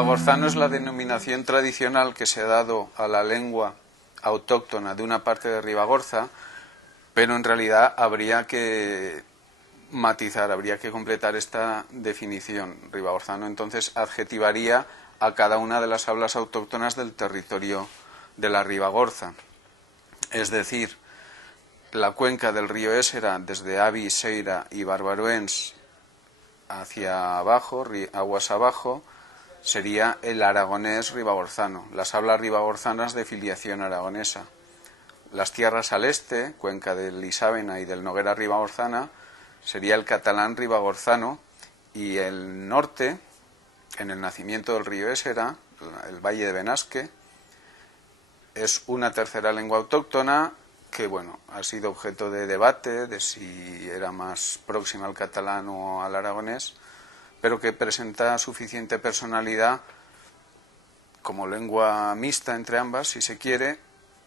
ribagorzano es la denominación tradicional que se ha dado a la lengua autóctona de una parte de Ribagorza, pero en realidad habría que matizar, habría que completar esta definición. Ribagorzano entonces adjetivaría a cada una de las hablas autóctonas del territorio de la Ribagorza. Es decir, la cuenca del río Ésera, desde Abi, Seira y Barbaroens hacia abajo, aguas abajo, sería el aragonés ribagorzano, las hablas ribagorzanas de filiación aragonesa. Las tierras al este, cuenca del Isábena y del Noguera ribagorzana, sería el catalán ribagorzano, y el norte, en el nacimiento del río Ésera, el valle de Benasque, es una tercera lengua autóctona que, bueno, ha sido objeto de debate de si era más próxima al catalán o al aragonés, pero que presenta suficiente personalidad como lengua mixta entre ambas, si se quiere,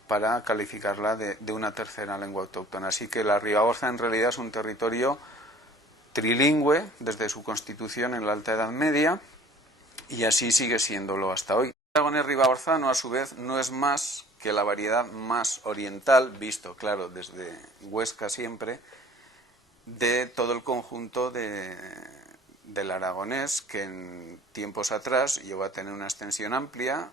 para calificarla de una tercera lengua autóctona. Así que la Ribagorza en realidad es un territorio trilingüe desde su constitución en la Alta Edad Media, y así sigue siéndolo hasta hoy. El aragonés ribagorzano, a su vez, no es más que la variedad más oriental, visto, claro, desde Huesca siempre, de todo el conjunto del aragonés, que en tiempos atrás llegó a tener una extensión amplia,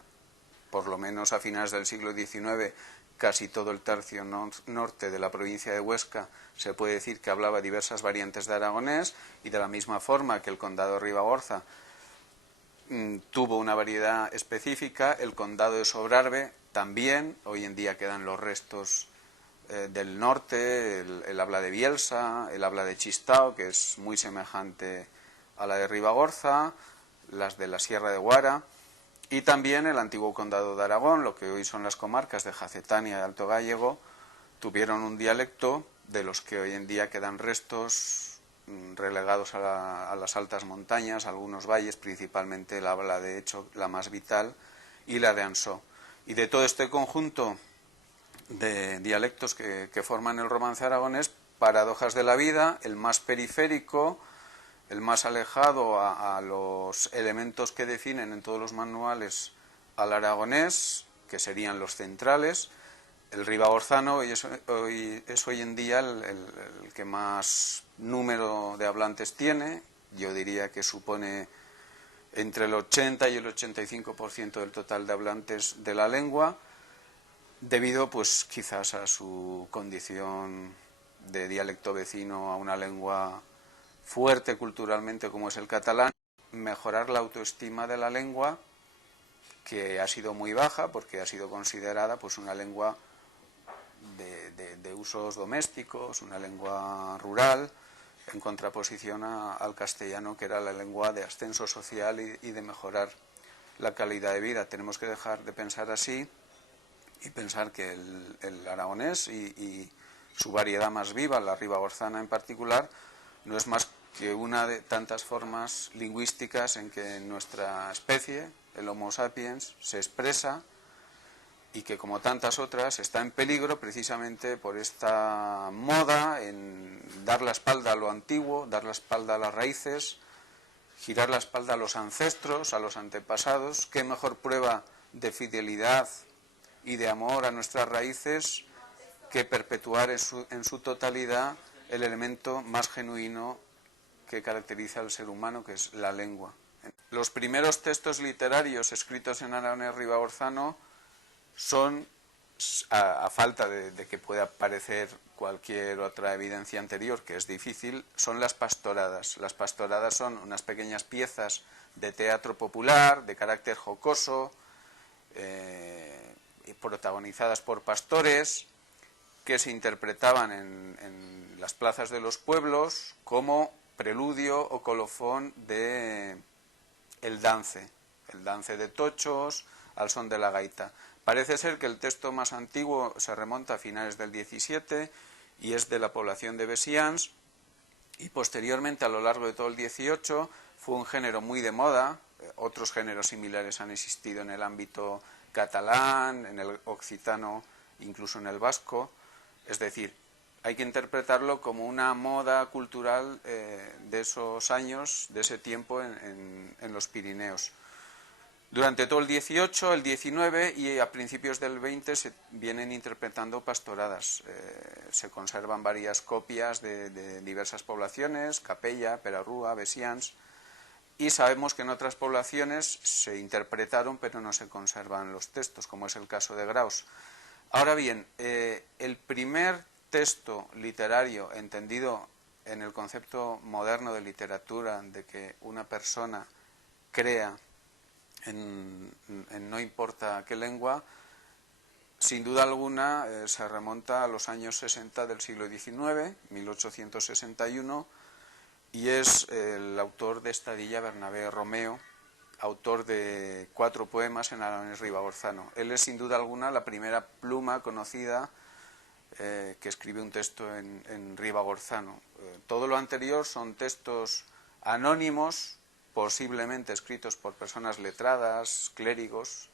por lo menos a finales del siglo XIX, casi todo el tercio norte de la provincia de Huesca se puede decir que hablaba diversas variantes de aragonés, y de la misma forma que el condado de Ribagorza tuvo una variedad específica, el condado de Sobrarbe también. Hoy en día quedan los restos del norte, el habla de Bielsa, el habla de Chistao, que es muy semejante a la de Ribagorza, las de la Sierra de Guara, y también el antiguo condado de Aragón, lo que hoy son las comarcas de Jacetania y Alto Gállego, tuvieron un dialecto de los que hoy en día quedan restos relegados a las altas montañas, algunos valles, principalmente el habla de hecho la más vital, y la de Ansó. Y de todo este conjunto de dialectos que forman el romance aragonés, paradojas de la vida, el más periférico, el más alejado a los elementos que definen en todos los manuales al aragonés, que serían los centrales. El ribagorzano es hoy en día el que más número de hablantes tiene. Yo diría que supone entre el 80 y el 85% del total de hablantes de la lengua, debido pues quizás a su condición de dialecto vecino a una lengua fuerte culturalmente como es el catalán. Mejorar la autoestima de la lengua, que ha sido muy baja porque ha sido considerada pues una lengua de usos domésticos, una lengua rural, en contraposición al castellano, que era la lengua de ascenso social y de mejorar la calidad de vida. Tenemos que dejar de pensar así y pensar que el aragonés y su variedad más viva, la ribagorzana en particular, no es más que una de tantas formas lingüísticas en que nuestra especie, el Homo sapiens, se expresa, y que, como tantas otras, está en peligro precisamente por esta moda en dar la espalda a lo antiguo, dar la espalda a las raíces, girar la espalda a los ancestros, a los antepasados. ¿Qué mejor prueba de fidelidad y de amor a nuestras raíces que perpetuar en su totalidad el elemento más genuino que caracteriza al ser humano, que es la lengua? Los primeros textos literarios escritos en aragonés ribagorzano son, a falta de que pueda aparecer cualquier otra evidencia anterior, que es difícil, son las pastoradas. Las pastoradas son unas pequeñas piezas de teatro popular, de carácter jocoso, protagonizadas por pastores, que se interpretaban en las plazas de los pueblos como preludio o colofón de el dance de tochos al son de la gaita. Parece ser que el texto más antiguo se remonta a finales del 17 y es de la población de Besians, y posteriormente, a lo largo de todo el 18, fue un género muy de moda. Otros géneros similares han existido en el ámbito catalán, en el occitano, incluso en el vasco. Es decir, hay que interpretarlo como una moda cultural de esos años, de ese tiempo en los Pirineos. Durante todo el 18, el 19 y a principios del 20 se vienen interpretando pastoradas. Se conservan varias copias de diversas poblaciones, Capella, Perarrúa, Besians, y sabemos que en otras poblaciones se interpretaron pero no se conservan los textos, como es el caso de Graus. Ahora bien, el primer texto literario entendido en el concepto moderno de literatura, de que una persona crea en no importa qué lengua, sin duda alguna se remonta a los años 60 del siglo XIX, 1861, y es el autor de Estadilla, Bernabé Romeo, autor de 4 poemas en aragonés ribagorzano. Él es sin duda alguna la primera pluma conocida que escribe un texto en ribagorzano. Todo lo anterior son textos anónimos, posiblemente escritos por personas letradas, clérigos,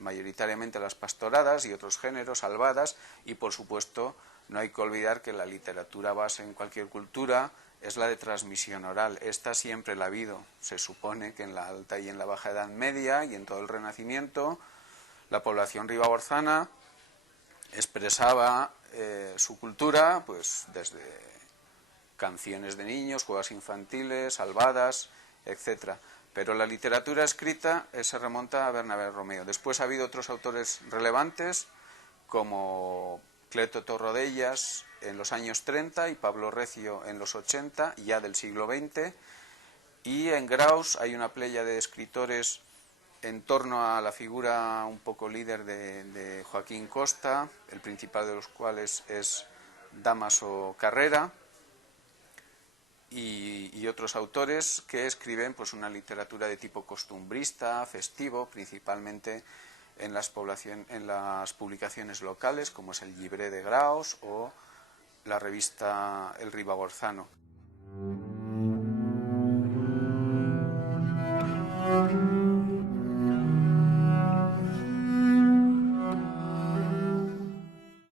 mayoritariamente las pastoradas y otros géneros, albadas, y por supuesto no hay que olvidar que la literatura base en cualquier cultura es la de transmisión oral. Esta siempre la ha habido. Se supone que en la Alta y en la Baja Edad Media y en todo el Renacimiento la población ribagorzana expresaba su cultura pues desde canciones de niños, juegos infantiles, albadas, etcétera. Pero la literatura escrita se remonta a Bernabé Romeo. Después ha habido otros autores relevantes como Cleto Torrodellas en los años 30 y Pablo Recio en los 80, ya del siglo XX, y en Graus hay una playa de escritores en torno a la figura un poco líder de Joaquín Costa, el principal de los cuales es Dámaso Carrera, y otros autores que escriben pues una literatura de tipo costumbrista, festivo, principalmente en las publicaciones locales, como es el Llibrer de Graus o la revista El Ribagorzano.